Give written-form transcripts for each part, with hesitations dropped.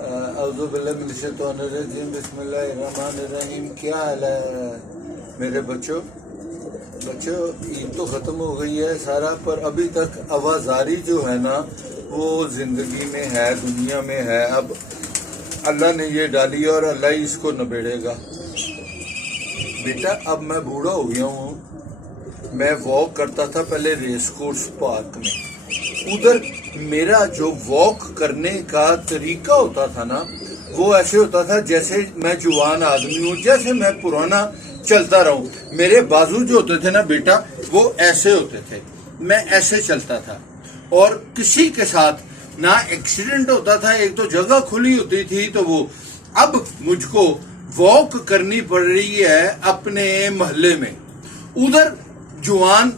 अऊज़ुबिल्लाहिमिनश्शैतानिर्रजीम बिस्मिल्लाहिर्रहमानिर्रहीम। क्या हाल है मेरे बच्चों? ईद तो ख़त्म हो गई है सारा, पर अभी तक आवाज़ारी जो है ना वो ज़िंदगी में है, दुनिया में है। अब अल्लाह ने ये डाली और अल्लाह ही इसको नबेड़ेगा। बेटा अब मैं बूढ़ा हो गया हूँ। मैं वॉक करता था पहले रेस कोर्स पार्क में। उधर मेरा जो वॉक करने का तरीका होता था ना वो ऐसे होता था जैसे मैं जवान आदमी हूँ, जैसे मैं पुराना चलता रहूं। मेरे बाजू जो होते थे ना बेटा वो ऐसे होते थे, मैं ऐसे चलता था और किसी के साथ ना एक्सीडेंट होता था। एक तो जगह खुली होती थी तो वो। अब मुझको वॉक करनी पड़ रही है अपने मोहल्ले में। उधर जवान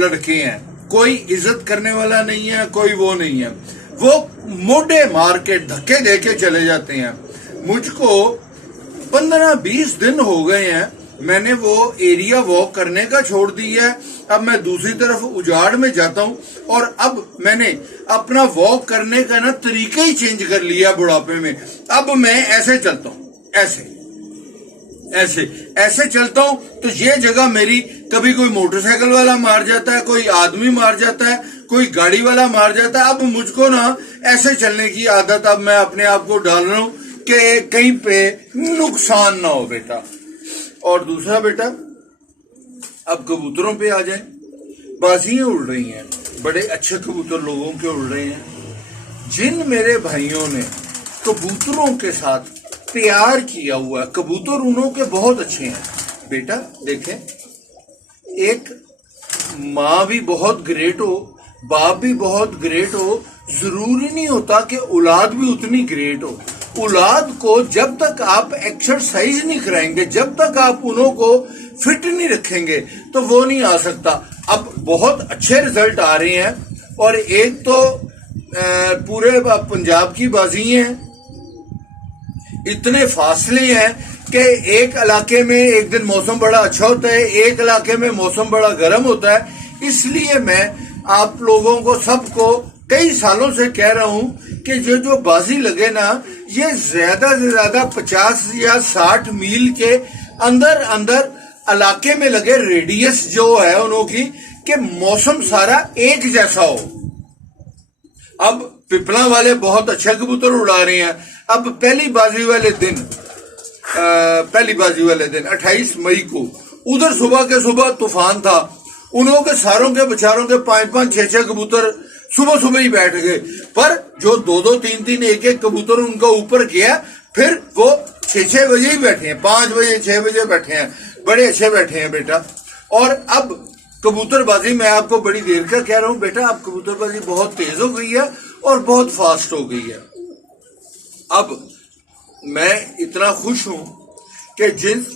लड़के हैं, कोई इज्जत करने वाला नहीं है, कोई वो नहीं है। वो मोटे मार के धक्के दे के चले जाते हैं। मुझको 15-20 दिन हो गए हैं मैंने वो एरिया वॉक करने का छोड़ दिया है। अब मैं दूसरी तरफ उजाड़ में जाता हूँ और अब मैंने अपना वॉक करने का ना तरीका ही चेंज कर लिया बुढ़ापे में। अब मैं ऐसे चलता हूँ, ऐसे चलता हूं तो ये जगह मेरी कभी कोई मोटरसाइकिल वाला मार जाता है, कोई आदमी मार जाता है, कोई गाड़ी वाला मार जाता है। अब मुझको ना ऐसे चलने की आदत अब मैं अपने आप को डाल रहा हूं कि कहीं पे नुकसान ना हो बेटा। और दूसरा बेटा अब कबूतरों पे आ जाए। बाजियां उड़ रही हैं, बड़े अच्छे कबूतर लोगों के उड़ रहे हैं। जिन मेरे भाइयों ने कबूतरों के साथ प्यार किया हुआ, कबूतर उनों के बहुत अच्छे हैं बेटा। देखें, एक माँ भी बहुत ग्रेट हो, बाप भी बहुत ग्रेट हो, जरूरी नहीं होता कि औलाद भी उतनी ग्रेट हो। औलाद को जब तक आप एक्सरसाइज नहीं कराएंगे, जब तक आप उन्हों को फिट नहीं रखेंगे तो वो नहीं आ सकता। अब बहुत अच्छे रिजल्ट आ रहे हैं और एक तो पूरे पंजाब की बाजी है। इतने फासले हैं कि एक इलाके में एक दिन मौसम बड़ा अच्छा होता है, एक इलाके में मौसम बड़ा गर्म होता है। इसलिए मैं आप लोगों को सबको कई सालों से कह रहा हूं कि जो बाजी लगे ना ये ज्यादा से ज्यादा 50 या 60 मील के अंदर इलाके में लगे, रेडियस जो है उन्हों की, कि मौसम सारा एक जैसा हो। अब पिपला वाले बहुत अच्छा कबूतर उड़ा रहे हैं। अब पहली बाजी वाले दिन 28 मई को उधर सुबह के सुबह तूफान था। उन्हों के सारों के बेचारों के 5-5, 6-6 कबूतर सुबह ही बैठ गए। पर जो 2-2, 3-3, 1-1 कबूतर उनका ऊपर गया, फिर वो 6-6 बजे ही बैठे हैं, 5 बजे 6 बजे बैठे हैं, बड़े अच्छे बैठे हैं बेटा। और अब कबूतरबाजी मैं आपको बड़ी देर का कह रहा हूं बेटा, अब कबूतरबाजी बहुत तेज हो गई है और बहुत फास्ट हो गई है। अब मैं इतना खुश हूं कि जिन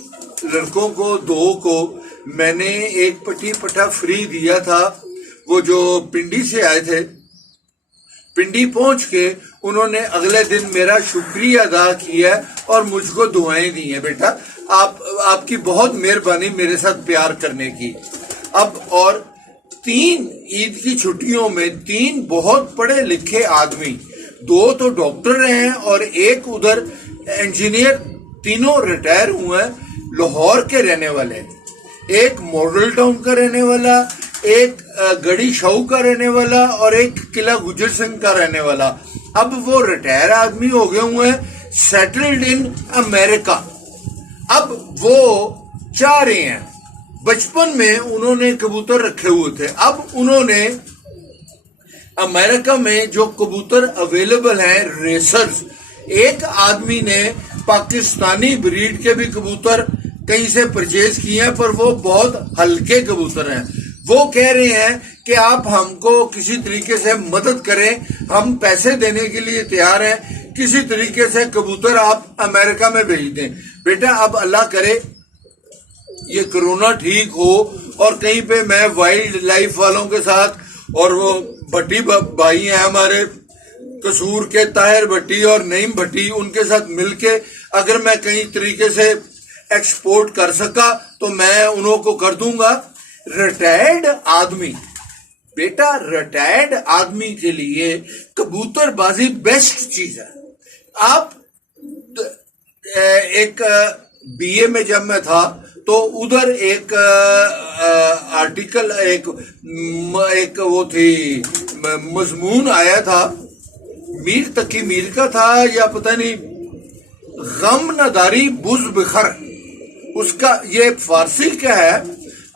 लड़कों को 2 को मैंने एक पट्टी पट्टा फ्री दिया था, वो जो पिंडी से आए थे, पिंडी पहुंच के उन्होंने अगले दिन मेरा शुक्रिया अदा किया और मुझको दुआएं दी हैं बेटा। आपकी बहुत मेहरबानी मेरे साथ प्यार करने की। अब और 3 ईद की छुट्टियों में 3 बहुत पढ़े लिखे आदमी, 2 तो डॉक्टर हैं और एक उधर इंजीनियर, तीनों रिटायर हुए हैं, लाहौर के रहने वाले। एक मॉडल टाउन का रहने वाला, एक गढ़ी शाहू का रहने वाला और एक किला गुजर सिंह का रहने वाला। अब वो रिटायर आदमी हो गए हुए हैं, सेटल्ड इन अमेरिका। अब वो चाह रहे हैं, बचपन में उन्होंने कबूतर रखे हुए थे। अब उन्होंने अमेरिका में जो कबूतर अवेलेबल हैं रेसर्स, एक आदमी ने पाकिस्तानी ब्रीड के भी कबूतर कहीं से परचेज किए हैं, पर वो बहुत हल्के कबूतर हैं। वो कह रहे हैं कि आप हमको किसी तरीके से मदद करें, हम पैसे देने के लिए तैयार हैं, किसी तरीके से कबूतर आप अमेरिका में भेज दें। बेटा अब अल्लाह करे ये कोरोना ठीक हो और कहीं पे मैं वाइल्ड लाइफ वालों के साथ, और वो भट्टी भाई हैं हमारे कसूर के, ताहिर भट्टी और नईम भट्टी, उनके साथ मिलके अगर मैं कहीं तरीके से एक्सपोर्ट कर सका तो मैं उन्हों को कर दूंगा। रिटायर्ड आदमी बेटा, रिटायर्ड आदमी के लिए कबूतरबाजी बेस्ट चीज है। آپ ایک بی اے میں جب میں تھا تو ادھر ایک آرٹیکل ایک وہ تھی مضمون آیا تھا، میر تقی میر کا تھا یا پتہ نہیں، غم نداری بز بخر، اس کا یہ فارسی کیا ہے،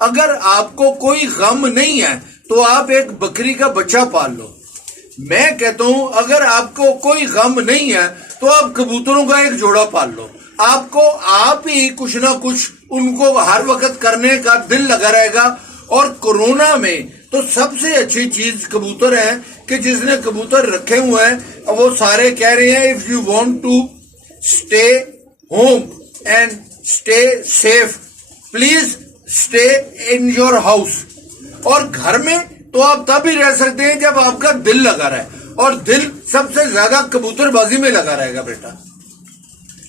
اگر آپ کو کوئی غم نہیں ہے تو آپ ایک بکری کا بچہ پال لو. میں کہتا ہوں اگر آپ کو کوئی غم نہیں ہے تو آپ کبوتروں کا ایک جوڑا پال لو. آپ کو آپ ہی کچھ نہ کچھ ان کو ہر وقت کرنے کا دل لگا رہے گا. اور کورونا میں تو سب سے اچھی چیز کبوتر ہے کہ جس نے کبوتر رکھے ہوئے ہیں وہ سارے کہہ رہے ہیں if you want to stay home and stay safe please stay in your house. اور گھر میں تو آپ تب ہی رہ سکتے ہیں جب آپ کا دل لگا رہے، اور دل سب سے زیادہ کبوتر بازی میں لگا رہے گا بیٹا.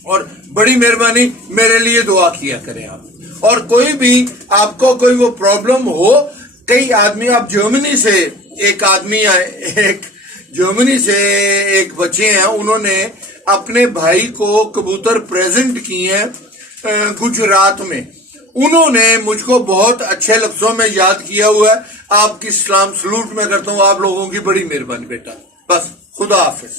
اور بڑی مہربانی میرے لیے دعا کیا کریں آپ. اور کوئی بھی آپ کو کوئی وہ پرابلم ہو، کئی آدمی، آپ جرمنی سے ایک آدمی آئے، ایک جرمنی سے ایک بچے ہیں، انہوں نے اپنے بھائی کو کبوتر پریزنٹ کیے ہیں گجرات میں. انہوں نے مجھ کو بہت اچھے لفظوں میں یاد کیا ہوا ہے. آپ کی سلام سلوٹ میں کرتا ہوں، آپ لوگوں کی بڑی مہربانی بیٹا. بس خدا حافظ.